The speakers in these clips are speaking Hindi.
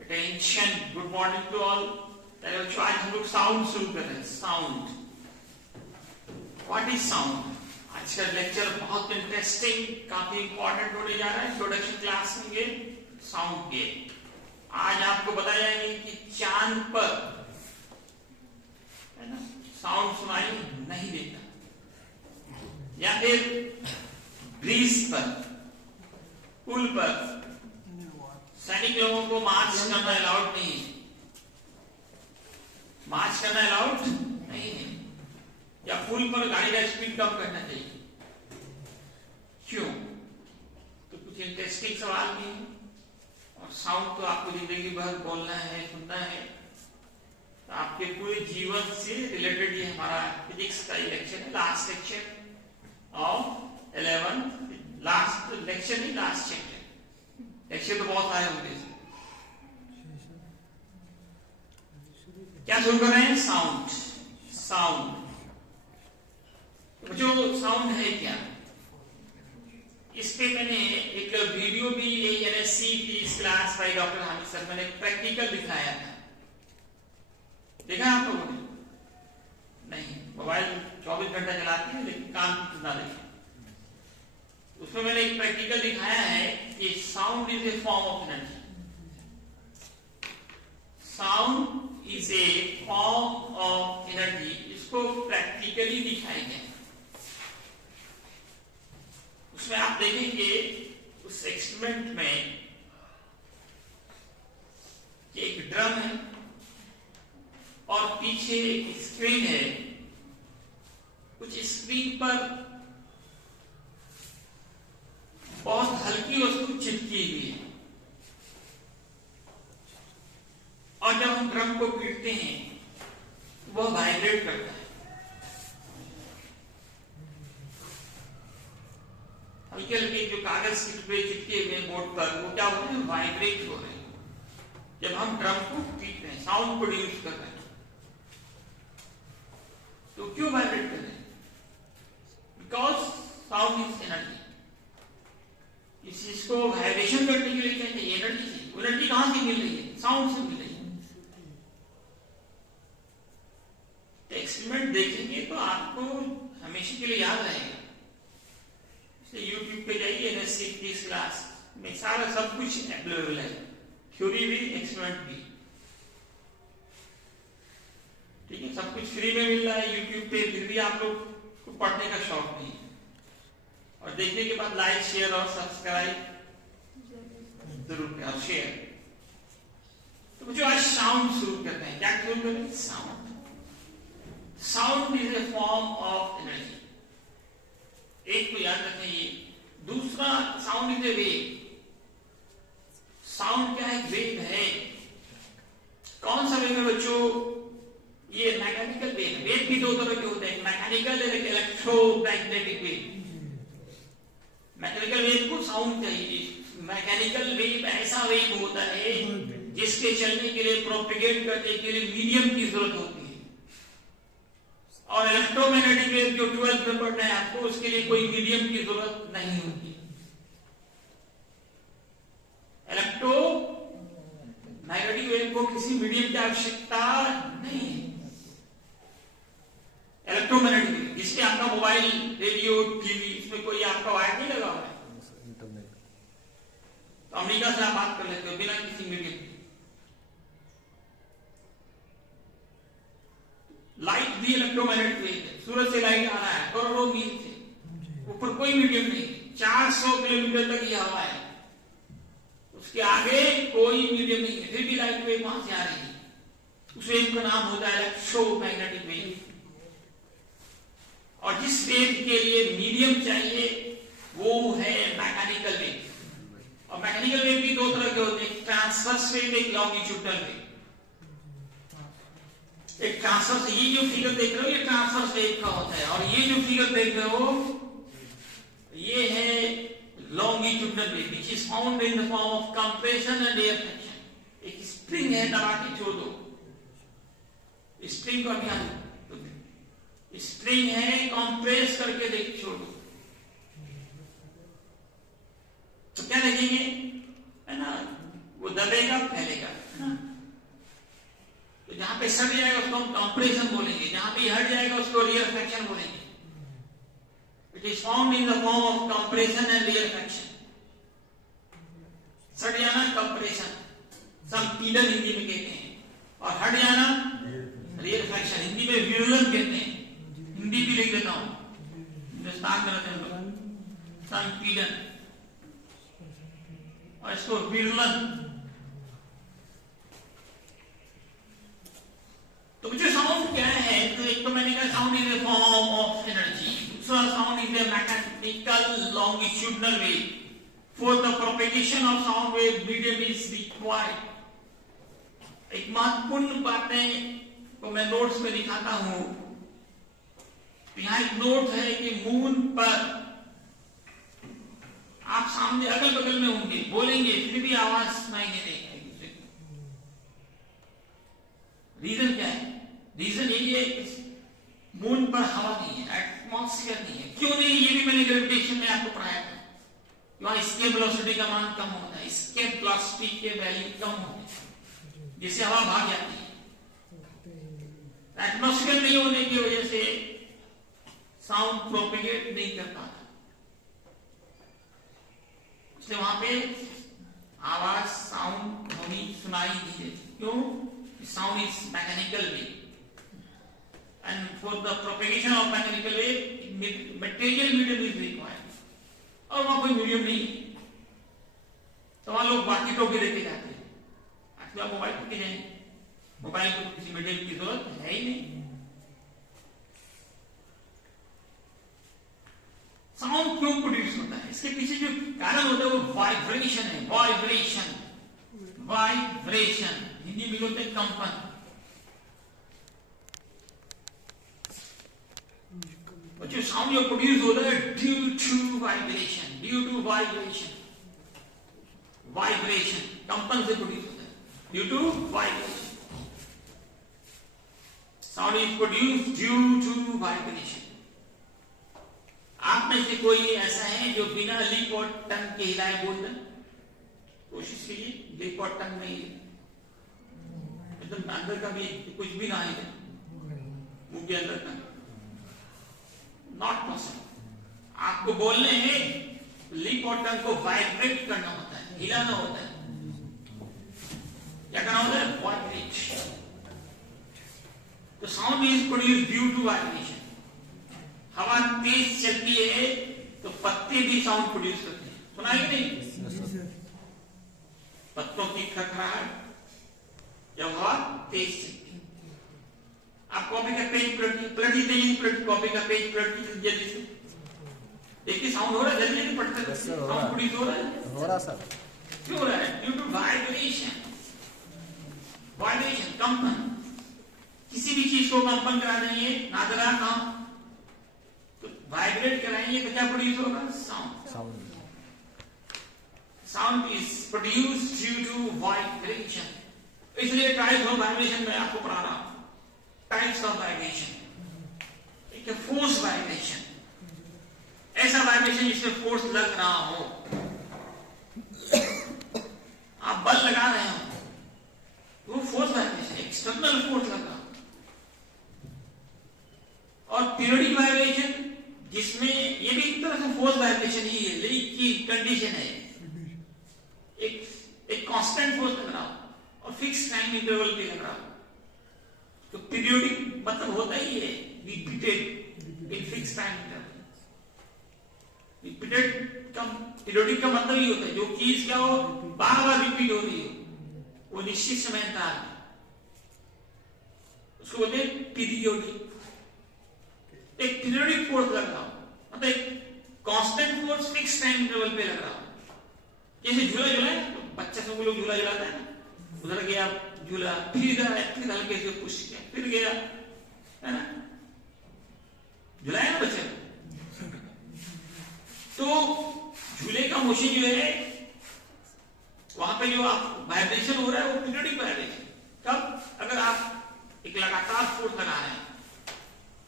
Attention, good morning to all. पहले बच्चों आज हम लोग साउंड शुरू कर रहे हैं। Sound, what is sound? आज का लेक्चर बहुत इंटरेस्टिंग, काफी इंपॉर्टेंट होने जा रहा है। इंट्रोडक्शन क्लास में ये साउंड के आज आपको बताया जाएगा कि चांद पर है ना साउंड सुनाई नहीं देता, या फिर ब्रिज पर, पुल पर सैनिक लोगों को मार्च करना अलाउड नहीं है, मार्च करना अलाउड नहीं है, या पुल पर गाड़ी का स्पीड कम करना चाहिए। क्यों? तो कुछ इंटरेस्टिंग सवाल भी है। और साउंड तो आपको जिंदगी भर बोलना है, सुनना है, तो आपके पूरे जीवन से रिलेटेड ये हमारा फिजिक्स का लेक्चर है। Last lecture of 11th, last lecture नहीं, लास्ट चैप्टर। लेक्चर तो बहुत आए होंगे। क्या शुरू कर रहे हैं? साउंड। साउंड जो साउंड है क्या, इस पे मैंने एक वीडियो भी यही NSC physics class by doctor Hamid sir, मैंने प्रैक्टिकल दिखाया था। देखा आप लोगों ने? नहीं, मोबाइल 24 घंटा चलाते हैं लेकिन काम कितना देखें। उसमें मैंने एक प्रैक्टिकल दिखाया है कि sound is a form of energy. Sound is a form of energy, इसको प्रैक्टिकली दिखाया गया। उसमें आप देखेंगे उस एक्सपेरिमेंट में कि एक ड्रम है और पीछे एक स्क्रीन है। कुछ स्क्रीन पर बहुत हल्की वस्तु चिपकी हुई है, और जब हम ड्रम को पीटते हैं वह वाइब्रेट करता है। हल्के हल्के जो कागज के टुकड़े चिपके हुए बोर्ड पर, वो क्या हो रहे हैं? वाइब्रेट हो रहे हैं जब हम ड्रम को पीट रहे हैं, साउंड प्रोड्यूस कर रहे हैं। तो क्यों वाइब्रेट कर रहे हैं? Because sound is energy. इस चीज को वाइब्रेशन करने के लिए क्या चाहिए? एनर्जी चाहिए। वो एनर्जी कहां से मिल रही है? साउंड से मिल रही है। तो एक्सपेरिमेंट देखेंगे तो आपको हमेशा के लिए याद रहेगा। यूट्यूब पे जाइए, एनएससी फिजिक्स क्लास में सारा सब कुछ अवेलेबल है, थ्योरी भी, एक्सपेरिमेंट भी। ठीक है, सब कुछ फ्री में मिल रहा है यूट्यूब पे। फिर भी आप लोग को पढ़ने का शौक नहीं है, और देखने के बाद लाइक, शेयर और सब्सक्राइब जरूर करें और शेयर। तो जो आज साउंड शुरू करते हैं, क्या शुरू करें? Sound. Sound is a form of energy. एक तो याद रखें ये। दूसरा, sound is A wave. Sound क्या है? वेव है। कौन सा वेव है बच्चों? ये मैकेनिकल वेव है। वेव भी दो तरह के होते हैं, मैकेनिकल और इलेक्ट्रोमैग्नेटिक वेव। मैकेनिकल वेव को साउंड चाहिए। मैकेनिकल वेव ऐसा वेव होता है जिसके चलने के लिए, प्रोपेगेट करने के लिए मीडियम की जरूरत होती है। और इलेक्ट्रोमैग्नेटिक वेव जो 12th में पढ़ना है आपको, उसके लिए कोई मीडियम की जरूरत नहीं होती। इलेक्ट्रोमैग्नेटिक वेव को किसी मीडियम की आवश्यकता नहीं है। इलेक्ट्रोमैग्नेटिक वेव, जिसके आपका मोबाइल, रेडियो, टीवी, इसमें कोई आपका वायर नहीं लगा हुआ है, तो अमेरिका से आप बात कर लेते हो बिना किसी मीडियम के। लाइट भी इलेक्ट्रोमैग्नेटिक वेव है। सूरज से लाइट आ रहा है करोड़ों मील से, ऊपर कोई मीडियम नहीं, 400 किलोमीटर तक यह हवा है, उसके आगे कोई मीडियम नहीं है, फिर भी लाइट वेव वहां से आ रही है। उस वेव का नाम होता है इलेक्ट्रोमैग्नेटिक वेव। और जिस वेव के लिए मीडियम चाहिए वो है मैकेनिकल वेव। और मैकेनिकल वेव भी दो तरह के होते हैं, ट्रांसवर्स वेव, एक लॉन्गिट्यूडनल वेव। एक ट्रांसवर्स, ये जो फिगर देख रहे हो ये ट्रांसवर्स वेव का होता है, और ये जो फिगर देख रहे हो ये है longitudinal wave, which is found in the form of compression and air friction. एक स्प्रिंग है, दबा के छोड़ दो स्प्रिंग को, अभियान स्प्रिंग है, कंप्रेस करके देख छोड़ दो, तो क्या देखेंगे? है ना, वो दबेगा, फैलेगा। तो जहां पे सट जाएगा उसको हम कंप्रेशन बोलेंगे, जहां पे हट जाएगा उसको रियरफैक्शन बोलेंगे। It is found in the form of compression and rarefaction. सट जाना कंप्रेशन, संपीड़न हिंदी में कहते हैं, और हट जाना रियरफैक्शन, हिंदी में विरुलन कहते हैं। हिंदी भी लिख देता हूं, हिंदुस्तान में रहते हैं लोग, संपीड़न, और इसको विरुलन। तो जो साउंड क्या है, तो एक तो मैंने कहा sound is a form of energy, दूसरा sound is a mechanical longitudinal wave. For the propagation of sound wave medium is required. एक महत्वपूर्ण बातें को मैं नोट्स में दिखाता हूं। यहाँ एक नोट है कि मून पर आप सामने अगल बगल में होंगे, बोलेंगे, फिर भी आवाज सुनाई नहीं देगा एक दूसरे को। रीजन क्या है? रीजन यही है कि मून पर हवा नहीं है, एटमॉस्फेयर नहीं है। क्यों नहीं? ये भी मैंने ग्रेविटेशन में आपको पढ़ाया था। वहां एस्केप वेलोसिटी का मान कम होता है, एस्केप वेलोसिटी के वैल्यू कम होते हैं, जिससे हवा भाग जाती है। एटमॉस्फेयर नहीं होने की वजह से साउंड प्रोपेगेट नहीं कर पाता, इसलिए वहां पे आवाज साउंड ध्वनि सुनाई नहीं देती। क्यों? Sound is mechanical wave, and for the propagation of mechanical wave material medium is required. और वहां कोई मीडियम नहीं है, तो वहां लोग बाकी टोपी लेके जाते हैं। आजकल आप मोबाइल लेके जाएंगे, मोबाइल को किसी मीडियम की जरूरत है ही नहीं। साउंड क्यों प्रोड्यूस होता है? इसके पीछे जो कारण होता है वो वाइब्रेशन है। वाइब्रेशन, वाइब्रेशन हिंदी में बोलते हैं कंपन। जो साउंड जो प्रोड्यूस होता है due to vibration, due to vibration, vibration कंपन से प्रोड्यूस होता है, due to vibration. Sound is produce due to vibration. आप में से कोई ऐसा है जो बिना लिप और टंग के हिलाए बोलता? कोशिश कीजिए, लिप और टंग नहीं, एकदम अंदर का भी कुछ भी ना हिले, मुंह के अंदर का, नॉट पॉसिबल। आपको बोलने में लिप और टंग को वाइब्रेट करना होता है, हिलाना होता है। क्या करना होता है? वाइब्रेट। तो sound is produce due to vibration. हवा तेज चलती है तो पत्ते भी साउंड प्रोड्यूस करते हैं, सुना ही नहीं? पत्तों की खड़खड़ाहट जब हवा तेज चलती है। आप कॉपी का पेज पलटी नहीं, कॉपी का पेज पलटी जल्दी से, देखिए साउंड हो रहा है, जल्दी जल्दी पढ़ते साउंड प्रोड्यूस हो रहा है। हो रहा सर, क्यों हो रहा है? Due to vibration. वाइब्रेशन कंपन, किसी भी चीज को कंपन करा देंगे, नादरा काम तो वाइब्रेट कराएंगे तो क्या प्रोड्यूस होगा? Sound. Sound is produce due to vibration. इसलिए टाइप्स ऑफ वाइब्रेशन मैं आपको पढ़ा रहा हूं। टाइप्स ऑफ वाइब्रेशन, एक फोर्स वाइब्रेशन, ऐसा वाइब्रेशन जिसमें फोर्स लग रहा हो, आप बल लगा रहे हो, वो फोर्स वाइब्रेशन, एक्सटर्नल फोर्स लग रहा हो। और पीरियडिक वाइब्रेशन, जिसमें ये भी एक तरह से फोर्स वाइब्रेशन ही है, लेकिन कंडीशन है एक कांस्टेंट फोर्स लग रहा हो और फिक्स टाइम इंटरवल पे लग रहा हो। तो पीरियोडिक मतलब होता ही है repeated in fix time interval. Repeated का पीरियोडिक का मतलब ही होता है जो चीज क्या हो बार बार रिपीट हो रही हो, वो निश्चित समय अंतराल में, उसको बोलते हैं पीरियोडिक। एक पीरियोडिक फोर्स लग रहा हो मतलब एक constant force fix time interval पे लग रहा हो। जैसे झूला झूला है, तो बच्चा सब लोग झूला झूलाता है ना, उधर गया झूला, फिर हल्के से पुश किया, फिर गया, है ना, झुलाया ना बच्चे। तो झूले का मोशन जो है वहां पे जो आप वाइब्रेशन हो रहा है वो पीरियोडिक वाइब्रेशन। कब? अगर आप एक लगातार फोर्स लगा रहे हैं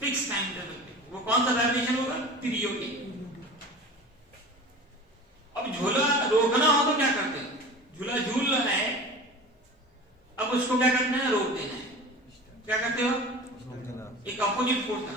फिक्स टाइम इंटरवल पे, वो कौन सा वाइब्रेशन होगा? पीरियोडिक। अब झूला रोकना हो तो क्या करते हैं? झूला झूल रहा है, अब उसको क्या करना है, रोक देना है। क्या करते हो, एक अपोजिट फोर्स